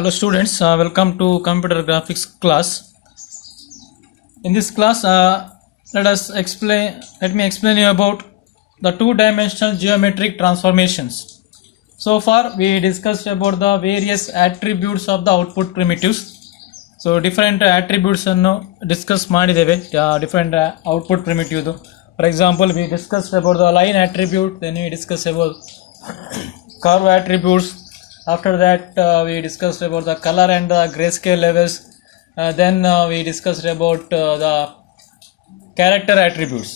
Hello students, welcome to computer graphics class. In this class, let me explain you about the two-dimensional geometric transformations. So far we discussed about the various attributes of the output primitives. So different attributes annu discuss ಮಾಡಿದ್ದೇವೆ, different output primitive. For example, we discussed about the line attribute, then we discussed about curve attributes. After that we discussed about the color and the grayscale levels. Then we discussed about the character attributes.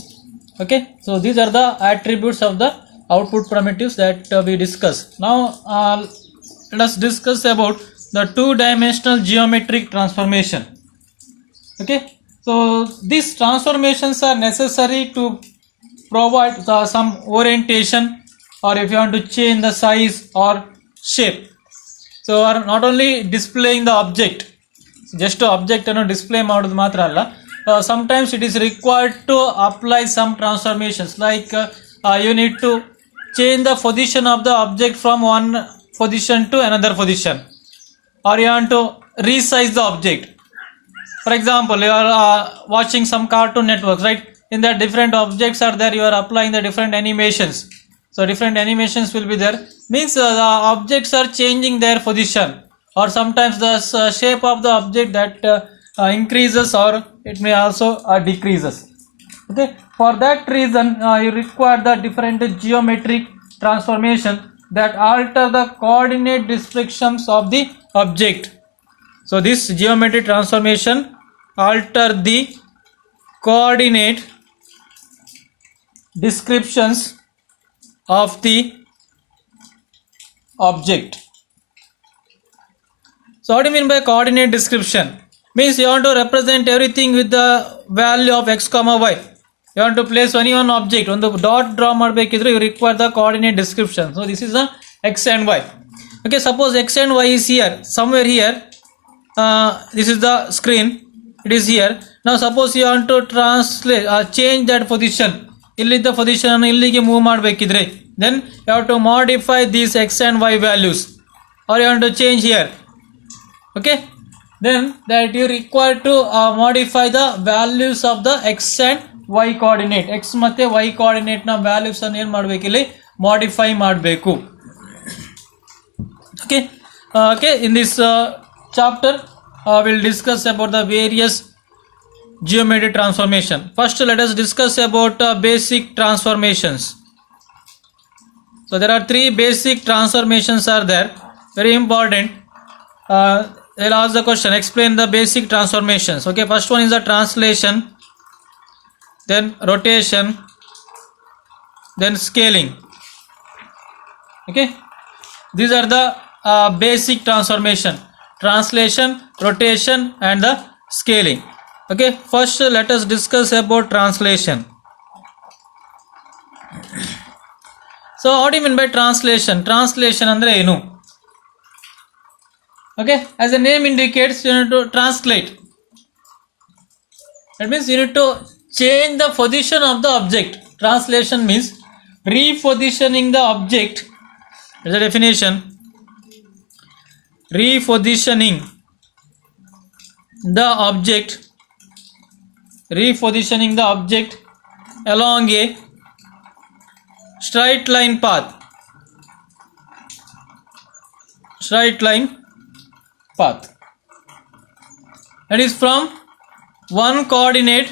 Okay, so these are the attributes of the output primitives that we discussed. Now let us discuss about the two-dimensional geometric transformation. Okay, so these transformations are necessary to provide some orientation, or if you want to change the size or shape. So are not only displaying the object, just object ಅನ್ನು display ಮಾಡೋದು ಮಾತ್ರ ಅಲ್ಲ, sometimes it is required to apply some transformations, like you need to change the position of the object from one position to another position, or you want to resize the object. For example, you are watching some Cartoon Networks, right? In that different objects are there, you are applying the different animations. So different animations will be there, means the objects are changing their position, or sometimes the shape of the object that increases, or it may also decreases. Okay, for that reason you require the different geometric transformation that alter the coordinate descriptions of the object. So this geometric transformation alter the coordinate descriptions of the object. So what do you mean by coordinate description? Means you want to represent everything with the value of x comma y. You want to place any one object on the dot draw ಮಾಡಬೇಕಿದ್ರೆ you require the coordinate description. So this is the x and y. Okay, suppose x and y is here, somewhere here. This is the screen, it is here. Now suppose you want to translate change that position, ಇಲ್ಲಿದ್ದ position ಅನ್ನು ಇಲ್ಲಿಗೆ ಮೂವ್ ಮಾಡಬೇಕಿದ್ರೆ, then you have to modify these x and y values, or you want to change here. Okay, then that you require to modify the values of the x and y coordinate. X ಮತ್ತೆ y coordinate ನ values ಅನ್ನು ಏನು ಮಾಡಬೇಕು, ಇಲ್ಲಿ modify ಮಾಡಬೇಕು. Okay, in this chapter we'll discuss about the various geometric transformation. First let us discuss about basic transformations. So there are three basic transformations are there, very important. They'll ask the question, explain the basic transformations. Okay, first one is the translation, then rotation, then scaling. Okay, these are the basic transformation: translation, rotation and the scaling. Okay, first let us discuss about translation. So what do you mean by translation? Translation andre enu? Okay, as the name indicates, you need to translate. That means you need to change the position of the object. Translation means repositioning the object. Is the definition. Repositioning the object along a straight line path. That is from one coordinate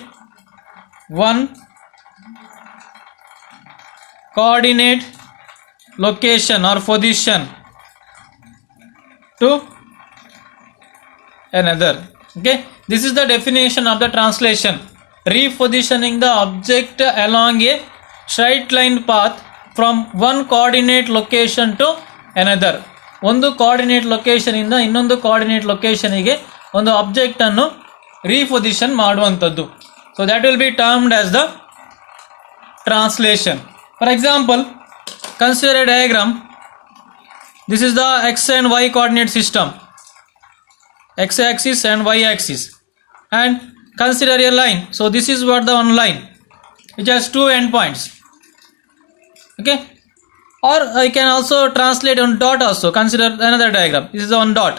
location or position to another. Okay, this is the definition of the translation: repositioning the object along a straight line path from one coordinate location to another. ಒಂದು coordinate location ಇಂದ ಇನ್ನೊಂದು coordinate ಲೊಕೇಶನ್ಗೆ ಒಂದು object ಅನ್ನು reposition ಮಾಡುವಂಥದ್ದು. So that will be termed as the translation. For example, consider a diagram. This is the x and y coordinate system, x axis and y axis, and consider a line. So this is what the one line which has two endpoints. Okay, or I can also translate on dot also. Consider another diagram. This is the one dot.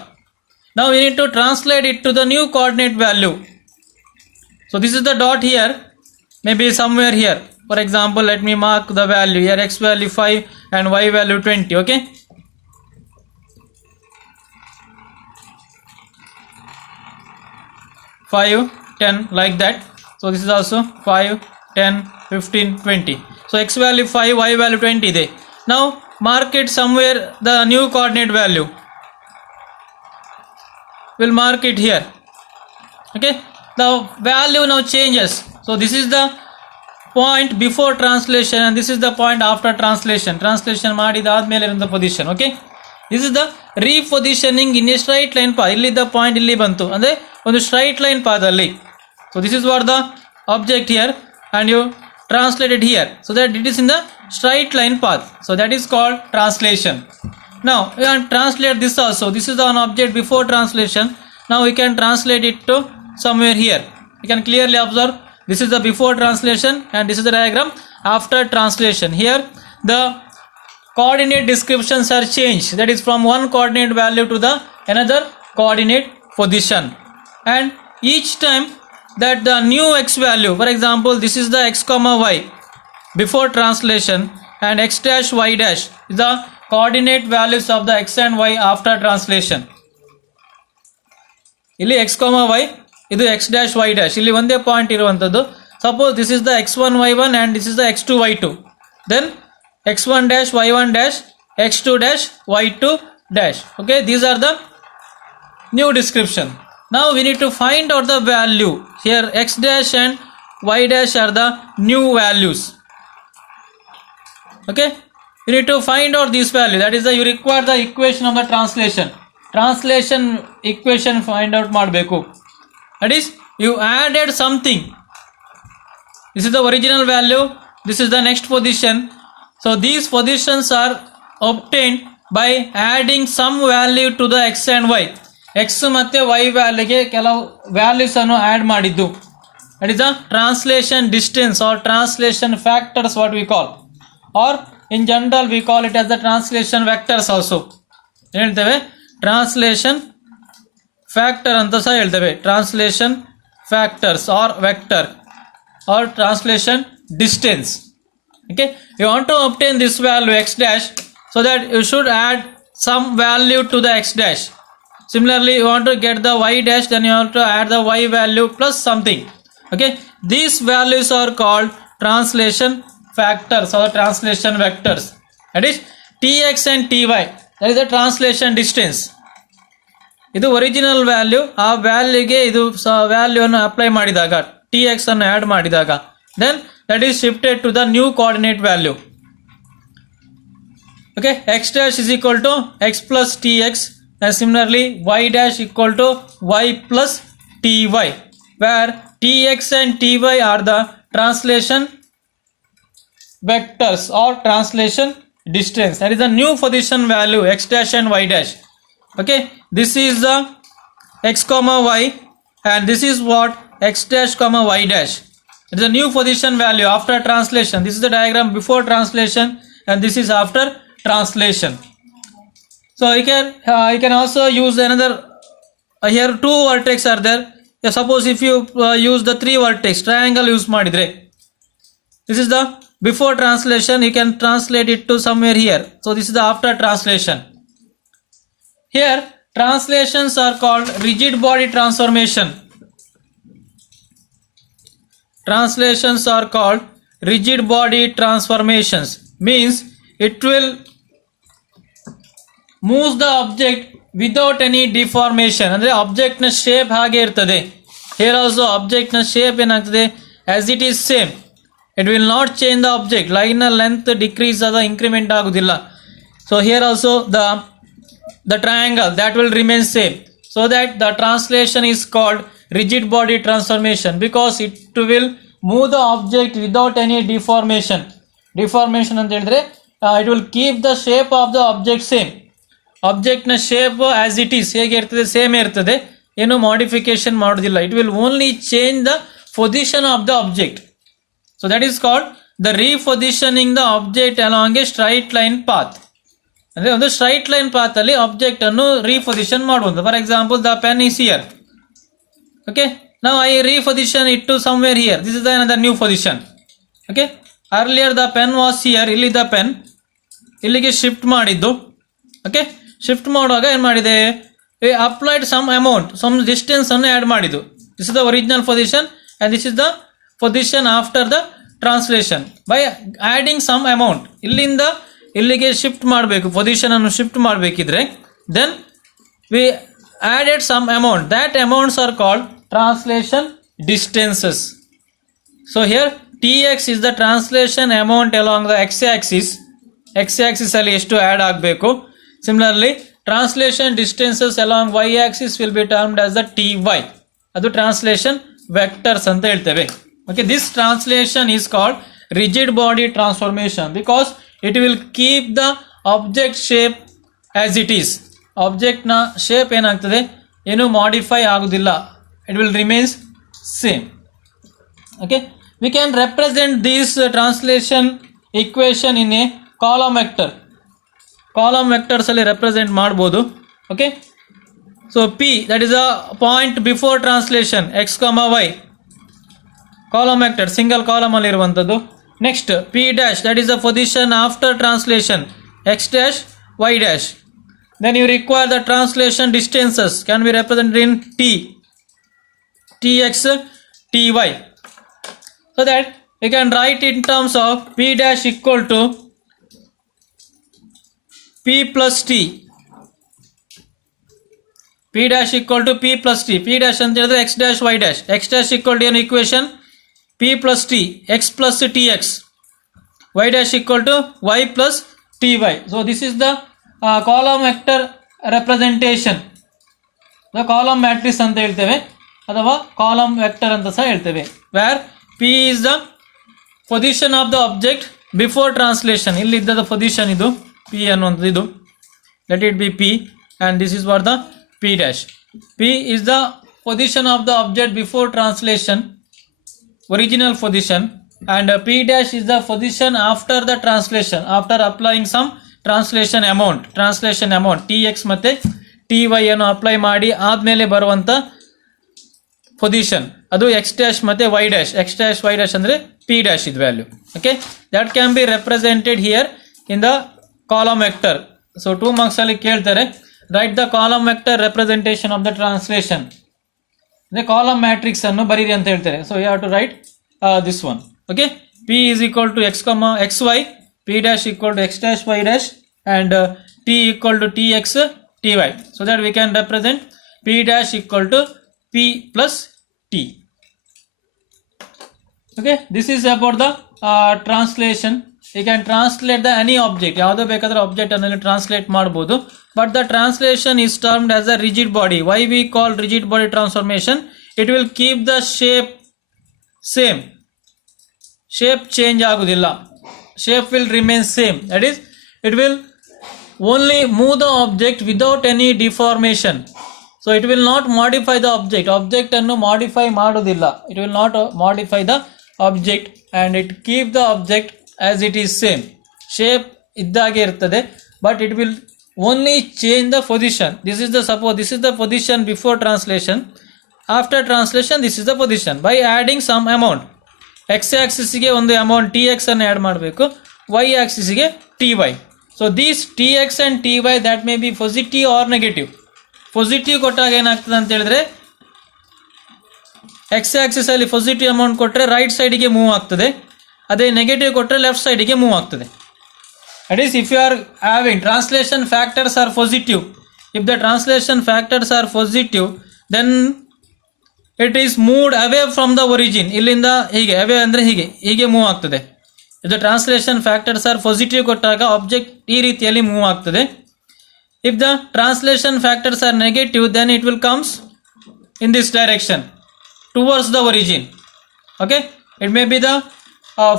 Now we need to translate it to the new coordinate value. So this is the dot here, maybe somewhere here. For example, let me mark the value here, x value 5 and y value 20. Okay, 5, 10, like that. So this is also 5, 10, 15, 20. So x value 5, y value 20 there. Now mark it somewhere the new coordinate value. We'll mark it here. Okay, the value now changes. So this is the point before translation and this is the point after translation. Translation ಮಾಡಿದಾದ್ಮೇಲೆ ಇರೋ position. Okay, this is the repositioning in a straight line path. ಇಲ್ಲಿ the point ಇಲ್ಲಿ ಬಂತು ಅಂದ್ರೆ ಒಂದು straight line path ಅಲ್ಲಿ. So this is what the object here and you translate it here so that it is in the straight line path. So that is called translation. Now we can translate this also. This is an object before translation. Now we can translate it to somewhere here. You can clearly observe this is the before translation and this is the diagram after translation. Here the coordinate descriptions are changed, that is from one coordinate value to the another coordinate position, and each time that the new x value, for example this is the x comma y before translation and x dash y dash is the coordinate values of the x and y after translation. ಇಲ್ಲಿ x comma y ಇದು x dash y dash ಇಲ್ಲಿ ಒಂದೇ ಪಾಯಿಂಟ್ ಇರುವಂತದ್ದು. Suppose this is the x1 y1 and this is the x2 y2, then x1 dash y1 dash x2 dash y2 dash. Okay, these are the new description. Now we need to find out the value. Here x dash and y dash are the new values. Okay, you need to find out this value, that is the you require the equation of the translation equation find out ಮಾಡಬೇಕು. That is you added something. This is the original value, this is the next position. So these positions are obtained by adding some value to the x and y. x ಮತ್ತೆ y value ಗೆ ಕೆಲವು values ಅನ್ನು add ಮಾಡಿದ್ದು. That is the translation distance or translation factors what we call, or in general we call it as the translation vectors also. ಹೇಳ್ತೇವೆ translation factor ಅಂತ ಸಹ ಹೇಳ್ತೇವೆ, translation factors or vector or translation distance. Okay, you want to obtain this value x dash, so that you should add some value to the x dash. Similarly you want to get the y dash, then you have to add the y value plus something. Okay, these values are called translation factors or translation vectors. That is tx and ty, that is the translation distance. ಇದು original value, ಆ ವ್ಯಾಲ್ಯೂಗೆ ಇದು ವ್ಯಾಲ್ಯೂ ಅನ್ನು ಅಪ್ಲೈ ಮಾಡಿದಾಗ tx ಅನ್ನು ಆಡ್ ಮಾಡಿದಾಗ then that is shifted to the new coordinate value. Okay, x dash is equal to x plus tx, and similarly y dash equal to y plus ty, where tx and ty are the translation vectors or translation distance. That is the new position value x dash and y dash. Okay, this is the x comma y and this is what x dash comma y dash. It is a new position value after translation. This is the diagram before translation and this is after translation. So you can also use another here two vertex are there. Suppose if you use the three vertex triangle use ಮಾಡಿದ್ರೆ, this is the before translation, you can translate it to somewhere here. So this is the after translation. Here translations are called rigid body transformation. Translations are called rigid body transformations, means it will move the object without any deformation. ಅಂದ್ರೆ object ನ shape ಹಾಗೆ ಇರ್ತದೆ. Here also object ನ shape ಏನಾಗ್ತದೆ as it is same. It will not change the object. Line ನ length decrease ಅದ increment ಆಗುದಿಲ್ಲ. So here also the triangle that will remain same, so that the translation is called rigid body transformation, because it will move the object without any deformation. Deformation ಅಂತ ಹೇಳಿದ್ರೆ it will keep the shape of the object same. Object ನ shape as it is ಹೇಗೆ ಇರ್ತದೆ ಸೇಮ್ ಇರ್ತದೆ, ಏನು modification ಮಾಡೋದಿಲ್ಲ. It will only change the position of the object. So that is called the repositioning the object along a straight line path. ಅಂದರೆ ಒಂದು straight line ಪಾತಲ್ಲಿ ಆಬ್ಜೆಕ್ಟ್ ಅನ್ನು ರೀಪೊಸಿಷನ್ ಮಾಡುವಂಥದ್ದು. For example the pen is here. Okay, ನಾವು I reposition it to somewhere here. This is the another new position. Okay, earlier the pen was here. ಇಲ್ಲಿ the pen ಇಲ್ಲಿಗೆ shift ಮಾಡಿದ್ದು. Okay, shift ಮಾಡುವಾಗ ಏನು ಮಾಡಿದೆ, applied some amount, some distance ಅನ್ನು add ಮಾಡಿದ್ದು. This is the original position and this is the position after the translation. By adding some amount, ಇಲ್ಲಿಂದ ಇಲ್ಲಿಗೆ ಶಿಫ್ಟ್ ಮಾಡಬೇಕು, ಪೊಸಿಷನ್ ಅನ್ನು ಶಿಫ್ಟ್ ಮಾಡಬೇಕಿದ್ರೆ then we added some amount. That amounts are called translation distances. So here TX is the translation amount along the x-axis. x-axis ಅಲ್ಲಿ ಎಷ್ಟು add ಆಗಬೇಕು. Similarly translation distances along y-axis will be termed as the TY. ಅದು translation vectors ಅಂತ ಹೇಳ್ತೇವೆ. Okay, this translation is called rigid body transformation because it will keep the object shape as it is. ಆಬ್ಜೆಕ್ಟ್ನ shape ಏನಾಗ್ತದೆ, ಏನೂ modify ಆಗೋದಿಲ್ಲ. It will remains same. Okay, we can represent this translation equation in a column vector. Column vectors ಅಲ್ಲಿ represent ಮಾಡಬಹುದು. Okay, so P, that is a point before translation, x comma y, column vector single column ಅಲ್ಲಿ ಇರುವಂತದ್ದು. Next P dash, that is the position after translation, x dash y dash. Then you require the translation distances can be represented in Tx Ty, so that you can write in terms of P dash equal to P plus T. P dash equal to P plus T. P dash ಅಂತ ಹೇಳಿದ್ರೆ x dash y dash. X dash equal to an equation P plus T, x plus Tx. Y dash equal to y plus Ty. So this is the column vector representation. The column matrix ಅಂತ ಹೇಳ್ತೇವೆ ಅಥವಾ column vector ಅಂತ ಸಹ ಹೇಳ್ತೇವೆ. Where P is the position of the object before translation. ಇಲ್ಲಿ ಇದ್ದದ ಪೊಸಿಷನ್ ಇದು P ಅನ್ನುವಂಥದ್ದು ಇದು. Let it be P and this is what the P dash. P is the position of the object before translation, original position, and P dash is the position after the translation, after applying some translation amount. Translation amount TX ಮತ್ತೆ TY ಅನ್ನು ಅಪ್ಲೈ ಮಾಡಿ ಆದಮೇಲೆ ಬರುವಂಥ ಪೊಸಿಷನ್ ಅದು x dash ಮತ್ತೆ y dash. x dash y dash ಅಂದರೆ P dash ಇದು value. Okay, that can be represented here in the column vector. So 2 marks ಅಲ್ಲಿ ಕೇಳ್ತಾರೆ, write the column vector representation of the translation. the column matrix ಅನ್ನು ಬರೀರಿ ಅಂತ ಹೇಳ್ತಾರೆ. So you have to write this one. Okay, P is equal to x comma xy, P dash equal to x dash y dash, and T equal to Tx Ty, so that we can represent P dash equal to P plus T. Okay, this is about the translation. You can translate the any object, ಯಾವುದೋ ಬೇಕಾದ್ರೆ ಆಬ್ಜೆಕ್ಟ್ ಅನ್ನು ಟ್ರಾನ್ಸ್ಲೇಟ್ ಮಾಡಬಹುದು. But the translation is termed as a rigid body. Why we call rigid body transformation? It will keep the shape same. Shape change ಆಗುದಿಲ್ಲ. Shape will remain same. That is, it will only move the object without any deformation. So it will not modify the object. Object ಅನ್ನು modify ಮಾಡುವುದಿಲ್ಲ. It will not modify the object and it keep the object as it is same. Shape ಇದ್ದಾಗೆ ಇರ್ತದೆ, but it will only change the position. This is the suppose this is the position before translation. After translation this is the position. By adding some amount, x axis ಗೆ ಒಂದು amount Tx ಅನ್ನು ಆಡ್ ಮಾಡಬೇಕು, y axis ಗೆ Ty. So these Tx and Ty that may be positive or negative. Positive ಕೊಟ್ಟಾಗ ಏನಾಗ್ತದೆ ಅಂತ ಹೇಳಿದ್ರೆ x axis ಅಲ್ಲಿ ಪಾಸಿಟಿವ್ ಅಮೌಂಟ್ ಕೊಟ್ಟರೆ ರೈಟ್ ಸೈಡಿಗೆ ಮೂವ್ ಆಗ್ತದೆ, ಅದೇ ನೆಗೆಟಿವ್ ಕೊಟ್ಟರೆ ಲೆಫ್ಟ್ ಸೈಡಿಗೆ ಮೂವ್ ಆಗ್ತದೆ. That is if you are having translation factors are positive, if the translation factors are positive then it is moved away from the origin. ಇಲ್ಲಿಂದ ಹೀಗೆ away ಅಂದರೆ ಹೀಗೆ ಮೂವ್ ಆಗ್ತದೆ. If the translation factors are positive ಕೊಟ್ಟಾಗ object ಈ ರೀತಿಯಲ್ಲಿ ಮೂವ್ ಆಗ್ತದೆ. If the translation factors are negative, then it will comes in this direction towards the origin. Okay, it may be the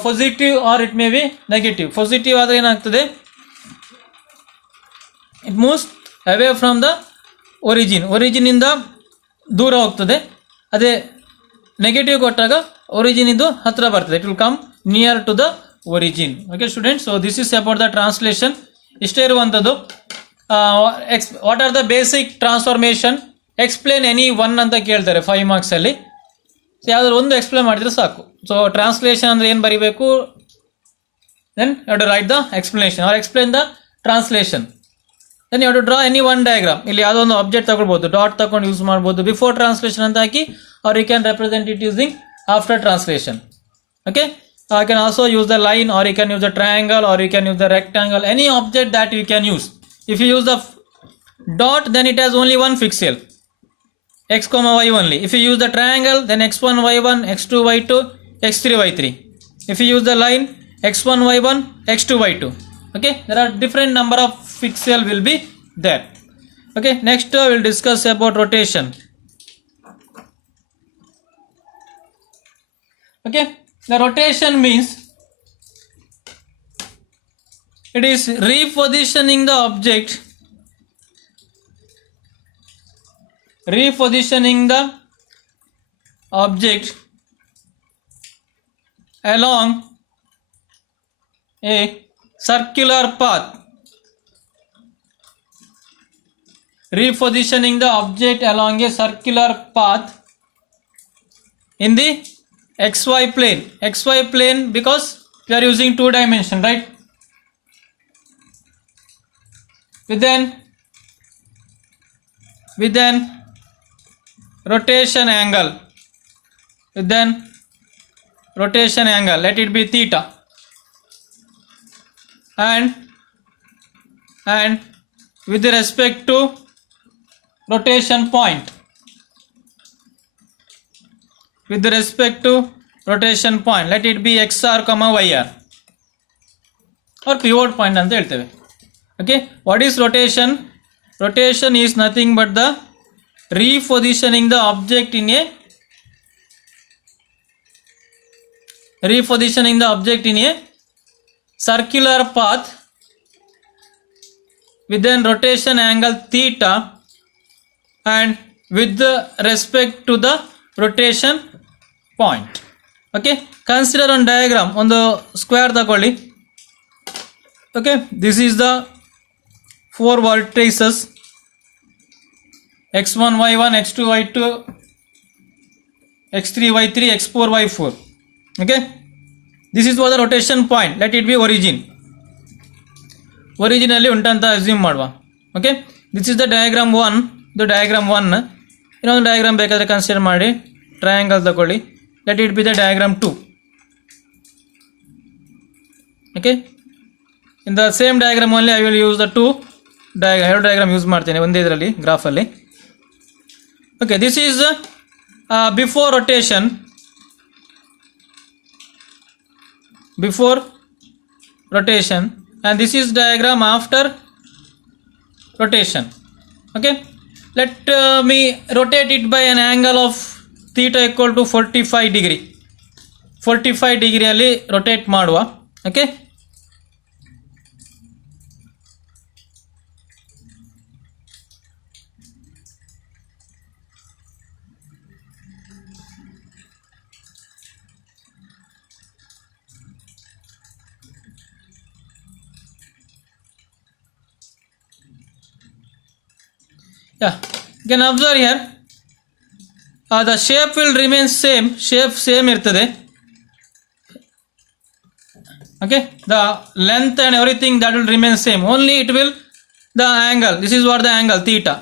positive or it may be negative. Positive ಆದರೆ ಏನಾಗ್ತದೆ, it moves away from the origin. origin ಇಂದ ದೂರ ಹೋಗ್ತದೆ. ಅದೇ ನೆಗೆಟಿವ್ ಕೊಟ್ಟಾಗ origin ಇಂದ ಹತ್ರ ಬರ್ತದೆ. It will come near to the origin. Okay students, so this is about the translation. ಇಷ್ಟೇ ಇರುವಂಥದ್ದು. What are the basic transformation, explain any one ಅಂತ ಕೇಳ್ತಾರೆ 5 ಮಾರ್ಕ್ಸಲ್ಲಿ. ಸೊ ಯಾವ್ದಾದ್ರು ಒಂದು ಎಕ್ಸ್ಪ್ಲೇನ್ ಮಾಡಿದ್ರೆ ಸಾಕು. ಸೊ ಟ್ರಾನ್ಸ್ಲೇಷನ್ ಅಂದರೆ ಏನು ಬರೀಬೇಕು, then you have to write the explanation or explain the translation. Then you have to draw any one diagram. ಇಲ್ಲಿ ಯಾವುದೋ ಒಂದು ಆಬ್ಜೆಕ್ಟ್ ತಗೊಳ್ಬೋದು, ಡಾಟ್ ತಗೊಂಡು ಯೂಸ್ ಮಾಡ್ಬೋದು, ಬಿಫೋರ್ ಟ್ರಾನ್ಸ್ಲೇಷನ್ ಅಂತ ಹಾಕಿ, or you can represent it using after translation. Okay, you can also use the line, or you can use the triangle, or you can use the rectangle, any object that you can use. If you use the dot, then it has only one pixel, x comma y only. If you use the triangle, then x1 y1, x2 y2, x3 y3. If you use the line, x1 y1, x2 y2. Okay, there are different number of pixel will be there. Okay, next we'll discuss about rotation. Okay, the rotation means it is repositioning the object, along a circular path. Repositioning the object along a circular path in the xy plane. Xy plane because we are using 2 dimension, right? With then rotation angle. Let it be theta. And with respect to rotation point, let it be xr comma yr or pivot point anta helteve. Okay, what is rotation? Rotation is nothing but the repositioning the object in a circular path with then rotation angle theta and with respect to the rotation point. Okay, consider on diagram on the square ತಗೊಳ್ಳಿ. Okay, this is the 4 vertices, x1 y1, x2 y2, x3 y3, x4 y4. Okay, this is for the rotation point. Let it be origin ಅಲ್ಲಿ ಉಂಟಂತ ಅಸ್ಯೂಮ್ ಮಾಡುವ. Okay, this is the diagram 1. ಇದು ಡಯಾಗ್ರಾಮ್ 1. ಇನ್ನೊಂದು ಡಯಾಗ್ರಾಮ್ ಬೇಕಾದರೆ ಕನ್ಸಿಡರ್ ಮಾಡಿ, triangle ತಗೊಳ್ಳಿ. Let it be the diagram 2. Okay, in the same diagram only I will use the 2 ಎರಡು diagram use ಮಾಡ್ತೇನೆ ಒಂದೇ ಇದರಲ್ಲಿ ಗ್ರಾಫಲ್ಲಿ. Okay, this is before rotation and this is diagram after rotation. Okay, let me rotate it by an angle of theta equal to 45 degree. 45 degree ಅಲ್ಲಿ rotate ಮಾಡುವ. Okay, yeah, you can observe here the shape will remain same irtade. Okay, the length and everything that will remain same, only it will the angle, this is what the angle theta.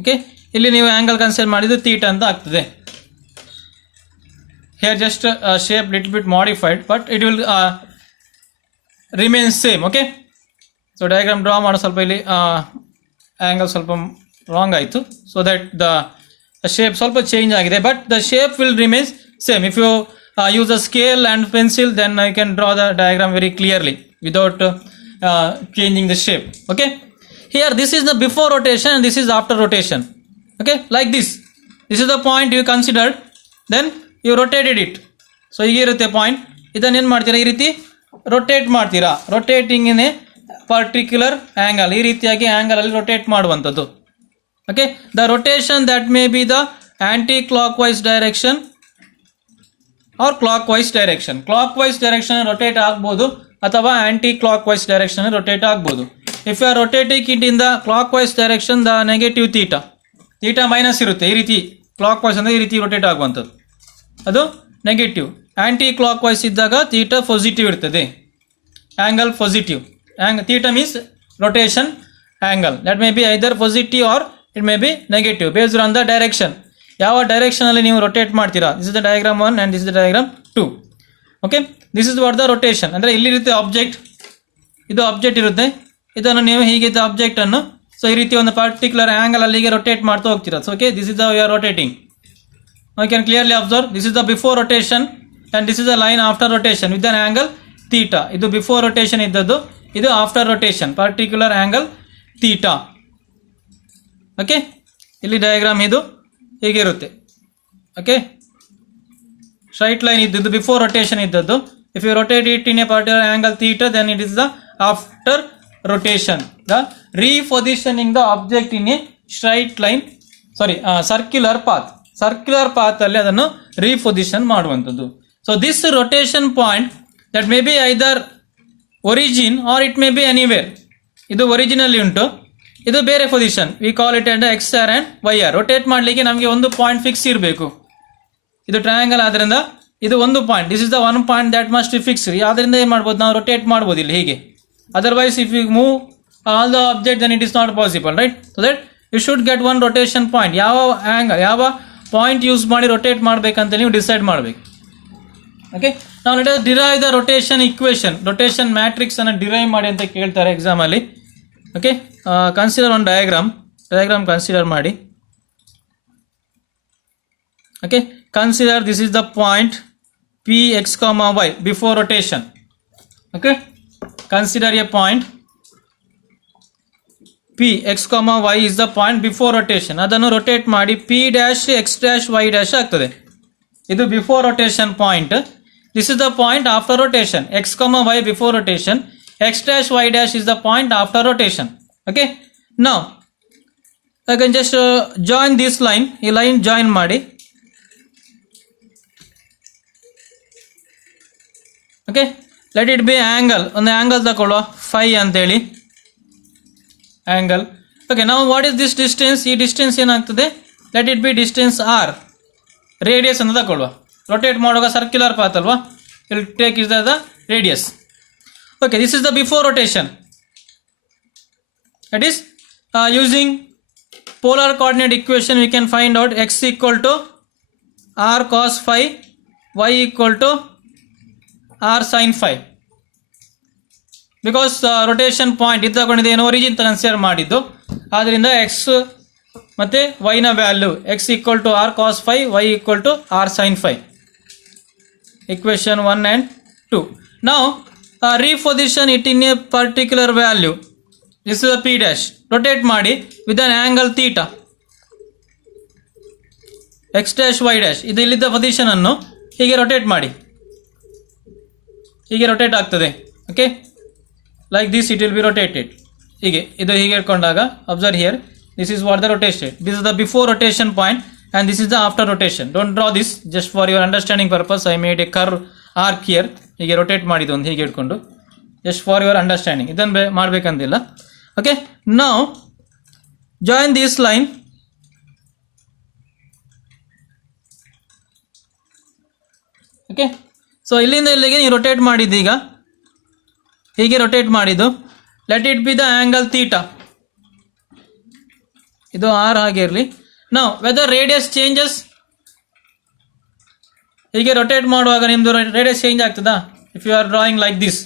Okay, ಇಲ್ಲಿ ನೀವು angle consider ಮಾಡಿದ್ರೆ theta ಅಂತ ಆಗ್ತದೆ. Here just shape little bit modified but it will remain same. Okay, so diagram draw ಮಾಡೋ ಸ್ವಲ್ಪ ಇಲ್ಲಿ angle ಸ್ವಲ್ಪ wrong ಆಯಿತು, ಸೊ ದಟ್ ದ ಶೇಪ್ ಸ್ವಲ್ಪ ಚೇಂಜ್ ಆಗಿದೆ, but the shape will remains same. If you use a scale and pencil then you can draw the diagram very clearly without changing the shape. Okay, here this is the before rotation and this is after rotation. Okay, like this is the point you considered, then you rotated it. So ಹೀಗೆ ಇರುತ್ತೆ ಪಾಯಿಂಟ್. ಇದನ್ನು ಏನು ಮಾಡ್ತೀರಾ, ಈ ರೀತಿ ರೊಟೇಟ್ ಮಾಡ್ತೀರಾ, ರೊಟೇಟಿಂಗ್ ಇನ್ a particular angle, ಈ ರೀತಿಯಾಗಿ ಆ್ಯಂಗಲಲ್ಲಿ ರೊಟೇಟ್ ಮಾಡುವಂಥದ್ದು. Okay, the rotation that may be the anti-clockwise direction or clockwise direction. Clockwise direction rotate ಆಗ್ಬೋದು ಅಥವಾ anti clock wise direction rotate ಆಗ್ಬೋದು. If you are rotating it in the clockwise direction, the negative theta. Theta minus ಇರುತ್ತೆ ಈ ರೀತಿ clockwise ಅಂದರೆ ಈ ರೀತಿ rotate ಆಗುವಂಥದ್ದು ಅದು ನೆಗೆಟಿವ್. ಆಂಟಿ ಕ್ಲಾಕ್ವೈಸ್ ಇದ್ದಾಗ ಥೀಟಾ ಪಾಸಿಟಿವ್ ಇರ್ತದೆ, angle positive. Theta means rotation angle. That may be either positive or it may be negative based on the direction. ಯಾವ ಡೈರೆಕ್ಷನಲ್ಲಿ ನೀವು ರೊಟೇಟ್ ಮಾಡ್ತೀರಾ. This is the diagram 1 and this is the diagram 2. Okay, this is what the rotation. ಅಂದರೆ ಇಲ್ಲಿರುತ್ತೆ ಆಬ್ಜೆಕ್ಟ್, ಇದು ಆಬ್ಜೆಕ್ಟ್ ಇರುತ್ತೆ, ಇದನ್ನು ನೀವು ಹೀಗೆ ಆಬ್ಜೆಕ್ಟನ್ನು ಸೊ ಈ ರೀತಿ ಒಂದು ಪರ್ಟಿಕ್ಯುಲರ್ ಆ್ಯಂಗಲ್ ಅಲ್ಲಿಗೆ ರೊಟೇಟ್ ಮಾಡ್ತಾ ಹೋಗ್ತೀರಾ. So okay, this is the you are rotating. You can clearly observe this is the before rotation and this is the line after rotation with an angle theta. ಇದು before rotation ಇದ್ದದ್ದು, ಇದು after rotation particular angle theta. Okay, ಇಲ್ಲಿ diagram ಇದು ಹೀಗೆ ಇರುತ್ತೆ. Okay, straight line ಇದ್ದದ್ದು before rotation ಇದ್ದದ್ದು. If you rotate it in a particular angle theta then it is the after rotation. The repositioning the object in a straight line, sorry, circular path. Circular path ಅಲ್ಲಿ ಅದನ್ನು reposition ಮಾಡುವಂಥದ್ದು. So this rotation point that may be either origin or it may be anywhere. ಇದು ಒರಿಜಿನಲ್ಲಿ ಉಂಟು, ಇದು ಬೇರೆ position. We call it and x R and Y r. Rotate ಮಾಡಲಿಕ್ಕೆ ನಮಗೆ ಒಂದು ಪಾಯಿಂಟ್ ಫಿಕ್ಸ್ ಇರಬೇಕು. ಇದು ಟ್ರಯಾಂಗಲ್ ಆದ್ದರಿಂದ ಇದು ಒಂದು point, this is the one point that must be fix. ಆದ್ದರಿಂದ ಏನು ಮಾಡ್ಬೋದು, ನಾವು ರೊಟೇಟ್ ಮಾಡ್ಬೋದು ಇಲ್ಲಿ ಹೀಗೆ. Otherwise if you move all the object then it is not possible, right? So that you should get one rotation point. ಯಾವ angle, ಯಾವ point use ಮಾಡಿ ರೊಟೇಟ್ ಮಾಡಬೇಕಂತ ನೀವು ಡಿಸೈಡ್ ಮಾಡಬೇಕು. ಓಕೆ, ನಾವು let us derive the rotation equation. Rotation matrix ಅನ್ನು derive ಮಾಡಿ ಅಂತ ಕೇಳ್ತಾರೆ ಎಕ್ಸಾಮಲ್ಲಿ. Okay, consider one diagram consider ಮಾಡಿ. Okay, consider this is the point P X comma Y before rotation. Okay, consider a point P X comma Y is the point before rotation. ಅದನ್ನು rotate ಮಾಡಿ P dash X dash Y dash ಆಗ್ತದೆ. ಇದು before rotation point. This is the point after rotation. X comma Y before rotation, X dash Y dash is the point after rotation. Okay, now I can just join this line. ಈ line join ಮಾಡಿ. Okay, let it be angle. ಒಂದು angle ತಗೊಳ್ಳುವ phi ಅಂತೇಳಿ angle. Okay, ನಾವು what is this distance? ಈ distance ಏನಾಗ್ತದೆ? Let it be distance r. Radius ಅಂತ ತಗೊಳ್ಳುವ. ರೊಟೇಟ್ ಮಾಡುವಾಗ ಸರ್ಕ್ಯುಲರ್ ಪಾತ್ ಅಲ್ವಾ, will take is the radius. Okay, this is the before rotation. It is using polar coordinate equation we can find out x equal to R cos phi, Y equal to R sine phi. Because rotation point ಇದು ತಗೊಂಡಿದ್ದು ಏನೋ origin consider ಮಾಡಿದ್ದು, ಆದ್ದರಿಂದ X ಮತ್ತು ವೈನ value X equal to R cos phi, Y equal to R sine phi. Equation 1 and 2. ನಾವು reposition it in a particular value. This is the P dash. Rotate ಮಾಡಿ with an angle theta. X dash Y dash ಇದು ಇಲ್ಲಿದ್ದ ಪೊಸಿಷನನ್ನು ಹೀಗೆ rotate ಮಾಡಿ, ಹೀಗೆ rotate ಆಗ್ತದೆ. Okay, like this it will be rotated. ಹೀಗೆ ಇದು ಹೀಗೆ ಇಟ್ಕೊಂಡಾಗ observe here, this is what the rotation. This is the before rotation point and this is the after rotation. Don't draw this, just for your understanding purpose I made a curve arc here. ಹೀಗೆ rotate ಮಾಡಿದ್ದು ಒಂದು ಹೀಗೆ ಇಟ್ಕೊಂಡು, just for your understanding. ಇದನ್ನು ಮಾಡಬೇಕಂತಿಲ್ಲ. Okay, now join this line. Okay, so ಇಲ್ಲಿಂದ ಇಲ್ಲಿಗೆ ನೀವು ರೊಟೇಟ್ ಮಾಡಿದ್ದೀಗ ಹೀಗೆ ರೊಟೇಟ್ ಮಾಡಿದ್ದು. Let it be the angle theta. ಇದು ಆರ್ ಹಾಗೆ ಇರಲಿ. ನಾವು ವೆದರ್ ರೇಡಿಯಸ್ ಚೇಂಜಸ್, ಹೀಗೆ ರೊಟೇಟ್ ಮಾಡುವಾಗ ನಿಮ್ಮದು ರೇಡಿಯಸ್ ಚೇಂಜ್ ಆಗ್ತದಾ? If you are drawing like this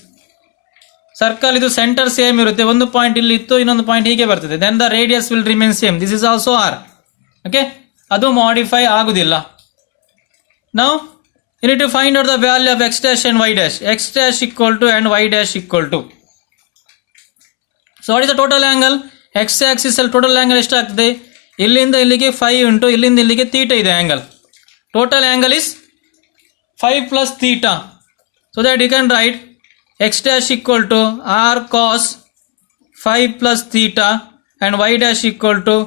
circle, ಇದು ಸೆಂಟರ್ ಸೇಮ್ ಇರುತ್ತೆ. ಒಂದು ಪಾಯಿಂಟ್ ಇಲ್ಲಿ ಇತ್ತು, ಇನ್ನೊಂದು ಪಾಯಿಂಟ್ ಹೀಗೆ ಬರ್ತದೆ. Then the radius will remain same. This is also r. Okay, ಅದು ಮಾಡಿಫೈ ಆಗುವುದಿಲ್ಲ. ನಾವು you need to find out the value of x dash and y dash. X dash equal to and y dash equal to. So what is the total angle? X axis ಅಲ್ಲಿ total angle ಎಷ್ಟು ಆಗ್ತದೆ? ಇಲ್ಲಿಂದ ಇಲ್ಲಿಗೆ 5 ಉಂಟು, ಇಲ್ಲಿಂದ ಇಲ್ಲಿಗೆ ಥೀಟಾ ಇದೆ angle. Total angle is 5 plus theta. So that you can write x dash equal to r cos 5 plus theta and y dash equal to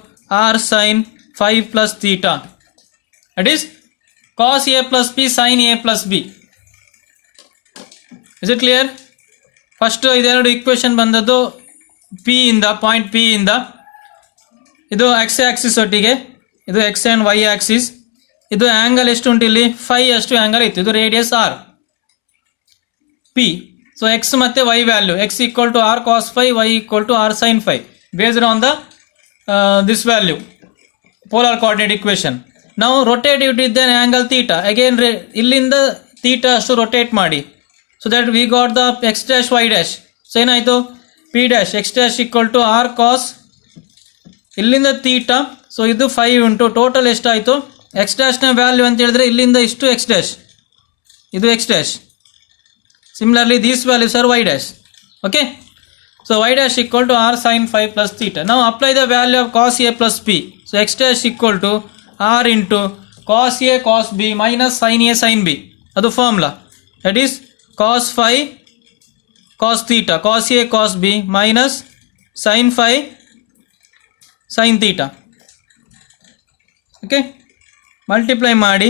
r sin 5 plus theta. That is cos a plus b sin a plus b. Is it clear? First ಇದೆರಡು equation ಬಂದದ್ದು P ಇಂದ point P ಇಂದ ಇದು X axis ಒಟ್ಟಿಗೆ ಇದು X and Y axis, ಇದು angle ಎಷ್ಟು ಉಂಟು ಇಲ್ಲಿ ಫೈ ಅಷ್ಟು ಆ್ಯಂಗಲ್ ಇತ್ತು, ಇದು radius R P. So X ಮತ್ತು Y value X equal to R cos phi, Y equal to R sine phi based on the this value polar coordinate equation. Now rotate it with an angle theta. Again ಇಲ್ಲಿಂದ theta ಅಷ್ಟು rotate ಮಾಡಿ. So that we got the x dash y dash. So ಏನಾಯಿತು p dash x dash equal to r cos ಇಲ್ಲಿಂದ theta. So ಇದು 5 ಉಂಟು, ಟೋಟಲ್ ಎಷ್ಟಾಯಿತು x dash ನ ವ್ಯಾಲ್ಯೂ ಅಂತ ಹೇಳಿದ್ರೆ ಇಲ್ಲಿಂದ ಇಷ್ಟು x dash, ಇದು x dash. Similarly these values are y dash. Okay. So y dash equal to r sin phi plus theta. Now apply the value of cos a plus p. So x dash equal to r into cos a cos b minus sin a sin b. Adu formula. That is cos phi cos theta, cos a cos b minus sin phi sin theta. Okay. Multiply ಮಾಡಿ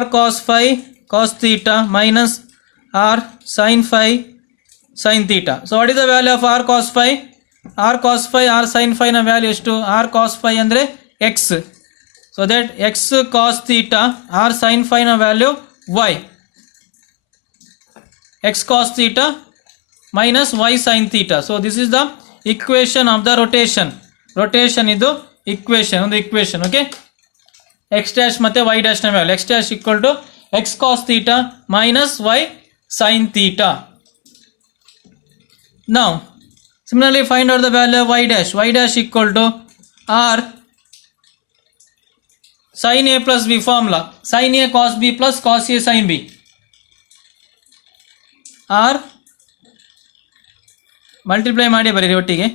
r cos phi cos theta minus r sin phi sin theta. So what is the value of r cos phi? R cos phi r sin phi na value ಎಷ್ಟು, r cos phi ಅಂದರೆ x. So that x cos theta r sin phi na value y. X cos theta minus y sin theta. So this is the equation of the rotation. Rotation ಇದು equation, ಒಂದು equation. Okay. x dash ಮತ್ತೆ y dash na value x dash equal to x cos theta minus y sin theta. Now similarly find out the value of y dash. Y dash equal to r sin a plus b formula, sin a cos b plus cos a sin b. r multiply ಮಾಡಿ ಬರೀರಿ ಒಟ್ಟಿಗೆ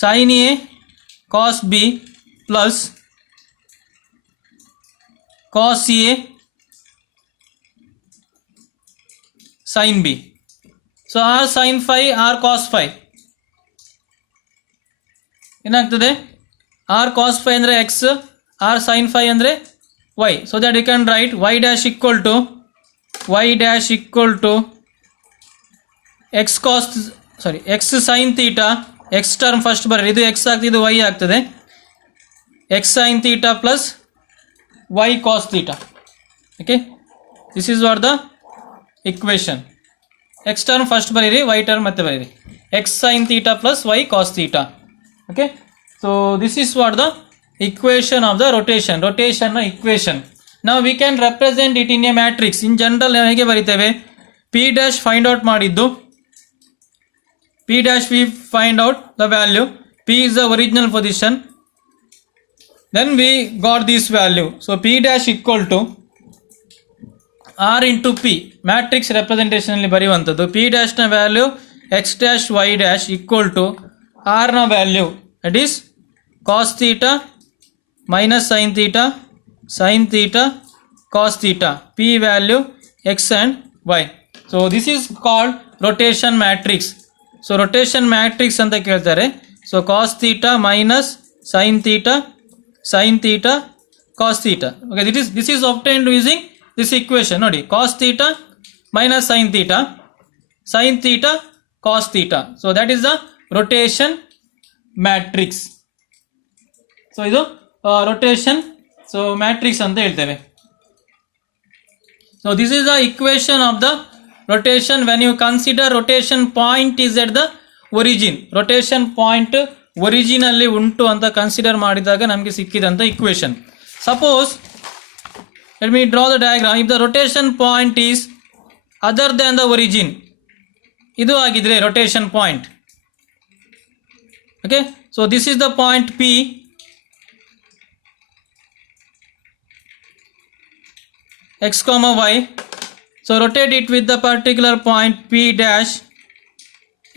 sin a cos b plus cos a sin b. So r sin phi r cos phi ಏನಾಗ್ತದೆ, r cos phi ಅಂದರೆ x, r sin phi ಅಂದರೆ y. So that you can write y dash equal to x cos x sin theta, x term first ಬರ್ರಿ, ಇದು x ಆಗ್ತದೆ ಇದು y ಆಗ್ತದೆ, x sin theta plus y cos theta. Okay, this is what the equation. x term first ಬರೀರಿ, y term ಮತ್ತೆ ಬರೀರಿ, x sin theta plus y cos theta. Okay, so this is what the equation of the rotation ನ equation. Now we can represent it in a matrix. In general ಹೇಗೆ ಬರೀತೇವೆ, p dash find out ಮಾಡಿದ್ದು, p dash we find out the value, p is the original position, then we got this value. So p dash equal to r into p, matrix representation ಅಲ್ಲಿ ಬರೆಯುವಂಥದ್ದು. p dash ನ value x dash y dash equal to r ನ value that is cos theta minus sin theta sin theta cos theta, p value x and y. So this is called rotation matrix. So rotation matrix ಅಂತ ಕೇಳ್ತಾರೆ. So cos theta minus sin theta cos theta. Okay, this is obtained using this equation. ನೋಡಿ, cos theta minus sin theta cos theta. So that is the rotation matrix. So ಇದು rotation so matrix ಅಂತ ಹೇಳ್ತೇವೆ. So this is the equation of the rotation when you consider rotation point is at the origin. rotation point origin ಅಲ್ಲಿ ಉಂಟು ಅಂತ consider ಮಾಡಿದಾಗ ನಮಗೆ ಸಿಕ್ಕಿದಂತ equation. Suppose let me draw the diagram. If the rotation point is other than the origin, ಇದು ಆಗಿದ್ರೆ rotation point. Okay, so this is the point P. X comma y. So rotate it with the particular point P dash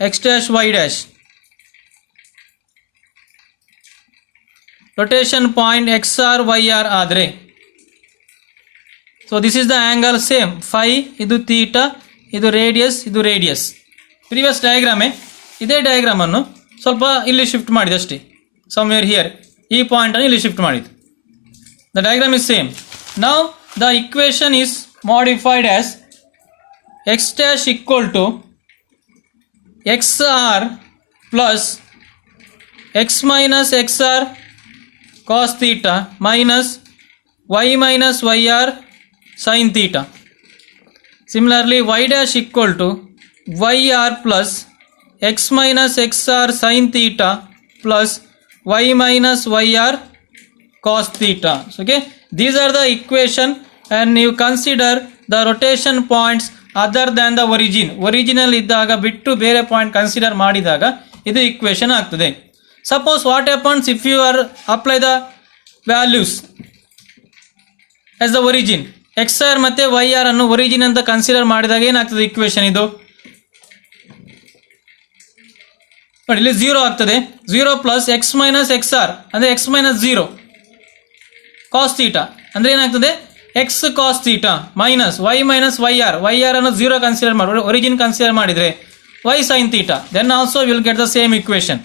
x dash y dash. Rotation point XR YR ಆದರೆ, so this is the angle same phi, ಇದು theta, ಇದು radius. Previous ಡಯಾಗ್ರಾಮೇ, ಇದೇ ಡಯಾಗ್ರಾಮ್ ಅನ್ನು ಸ್ವಲ್ಪ ಇಲ್ಲಿ ಶಿಫ್ಟ್ ಮಾಡಿದೆ ಅಷ್ಟೇ, somewhere here, ಈ ಪಾಯಿಂಟ್ ಅನ್ನು ಇಲ್ಲಿ ಶಿಫ್ಟ್ ಮಾಡಿದ್ದು. The diagram is same. Now the equation is modified as x dash equal to xr plus x minus xr cos theta minus y minus yr sin theta. Similarly, y dash equal to yr plus x minus xr sin theta plus y minus yr cos theta. Okay, these are the equation, and you consider the rotation points other than the origin. Original iddaga bittu bere point consider ಮಾಡಿದಾಗ ಇದು equation ಆಗ್ತದೆ. Suppose what happens if you are apply the values as the origin, xr ಮತ್ತೆ yr ಅನ್ನು origin ಅಂತ consider ಮಾಡಿದಾಗ ಏನಾಗ್ತದೆ equation ಇದು ನೋಡಿ, ಇಲ್ಲಿ 0 ಆಗ್ತದೆ. 0 plus x minus x r ಅಂದರೆ ಎಕ್ಸ್ ಮೈನಸ್ 0 ಕಾಸ್ ಥೀಟಾ ಅಂದರೆ ಏನಾಗ್ತದೆ x cos theta minus y minus y r ಅನ್ನು 0 ಕನ್ಸಿಡರ್ ಮಾಡಿ ಒರಿಜಿನ್ ಕನ್ಸಿಡರ್ ಮಾಡಿದರೆ y sine theta. Then also will get the same equation,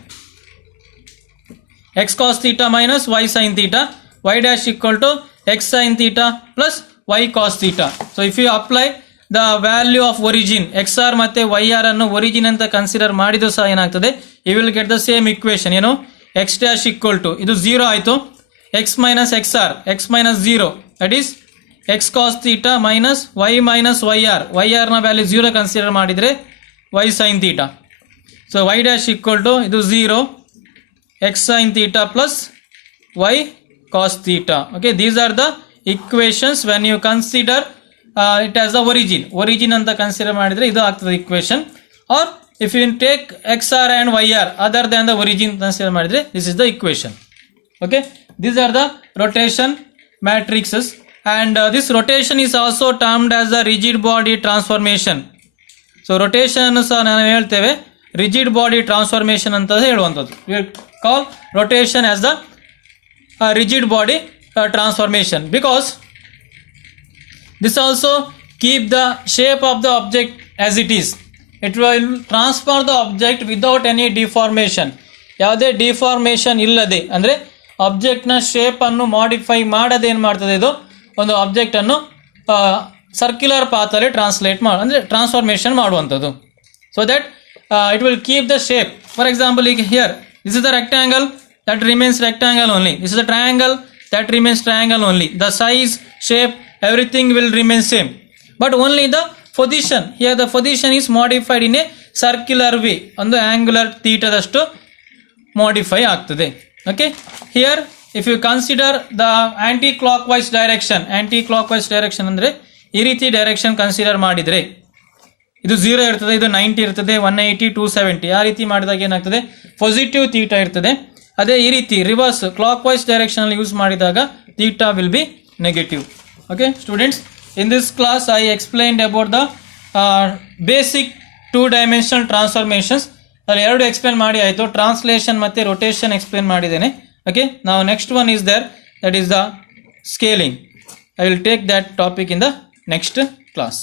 x cos theta minus y sine theta, y dash equal to x sine theta plus y cos theta. So if you apply the value of origin x r ಮತ್ತು y r ಅನ್ನು origin ಅಂತ consider ಮಾಡಿದ್ರು ಸಹ ಏನಾಗ್ತದೆ, you will get the same equation. ಏನು, x dash equal to ಇದು 0 ಆಯಿತು, x minus x r x minus 0 that is x cos theta minus y r ನ ವ್ಯಾಲ್ಯೂ 0 ಕನ್ಸಿಡರ್ ಮಾಡಿದರೆ y sine theta. So y dash equal to ಇದು 0 x sine theta plus y cos theta. Okay, these are the equations when you consider it as the origin ಅಂತ consider ಮಾಡಿದರೆ ಇದು ಆಗ್ತದೆ equation. Or if you take X R and Y R other than the origin consider ಮಾಡಿದರೆ this is the equation. Okay, these are the rotation matrices, and this rotation is also termed as the rigid body transformation. So rotation ಸಹ ನಾವು ಹೇಳ್ತೇವೆ rigid body transformation ಅಂತ ಹೇಳುವಂಥದ್ದು. We call rotation as the rigid body transformation because this also keep the shape of the object as it is. It will transfer the object without any deformation. ಯಾವುದೇ ಡಿಫಾರ್ಮೇಷನ್ ಇಲ್ಲದೆ ಅಂದರೆ ಆಬ್ಜೆಕ್ಟ್ನ ಶೇಪನ್ನು ಮಾಡಿಫೈ ಮಾಡದೆ ಏನು ಮಾಡ್ತದೆ, ಇದು ಒಂದು ಆಬ್ಜೆಕ್ಟನ್ನು ಸರ್ಕ್ಯುಲರ್ ಪಾತಲ್ಲಿ ಅಂದರೆ ಟ್ರಾನ್ಸ್ಫಾರ್ಮೇಷನ್ ಮಾಡುವಂಥದ್ದು. So that it will keep the shape. For example, ಈಗ here this is the rectangle that remains rectangle only. This is a triangle that remains triangle only. The size, shape, everything will remain same, but only the position, here the position is modified in a circular way, on the angular theta dashtu modify ಆಗ್ತದೆ. Okay, here if you consider the anti-clockwise direction ಅಂದರೆ ಈ ರೀತಿ direction consider ಮಾಡಿದರೆ ಇದು 0 ಇರ್ತದೆ, ಇದು 90 ಇರ್ತದೆ, 180, 270 ಆ ರೀತಿ ಮಾಡಿದಾಗ ಏನಾಗ್ತದೆ, ಪಾಸಿಟಿವ್ ಥೀಟಾ ಇರ್ತದೆ. ಅದೇ ಈ ರೀತಿ ರಿವರ್ಸ್ ಕ್ಲಾಕ್ ವೈಸ್ ಡೈರೆಕ್ಷನಲ್ಲಿ ಯೂಸ್ ಮಾಡಿದಾಗ theta will be negative. Okay students, in this class I explained about the basic 2 dimensional transformations. ಅಲ್ಲಿ 2 ಎಕ್ಸ್ಪ್ಲೇನ್ ಮಾಡಿ ಆಯಿತು, ಟ್ರಾನ್ಸ್ಲೇಷನ್ ಮತ್ತು ರೊಟೇಷನ್ ಎಕ್ಸ್ಪ್ಲೇನ್ ಮಾಡಿದ್ದೇನೆ. ಓಕೆ, ನಾವು next one is there, that is the scaling. I will take that topic in the next class.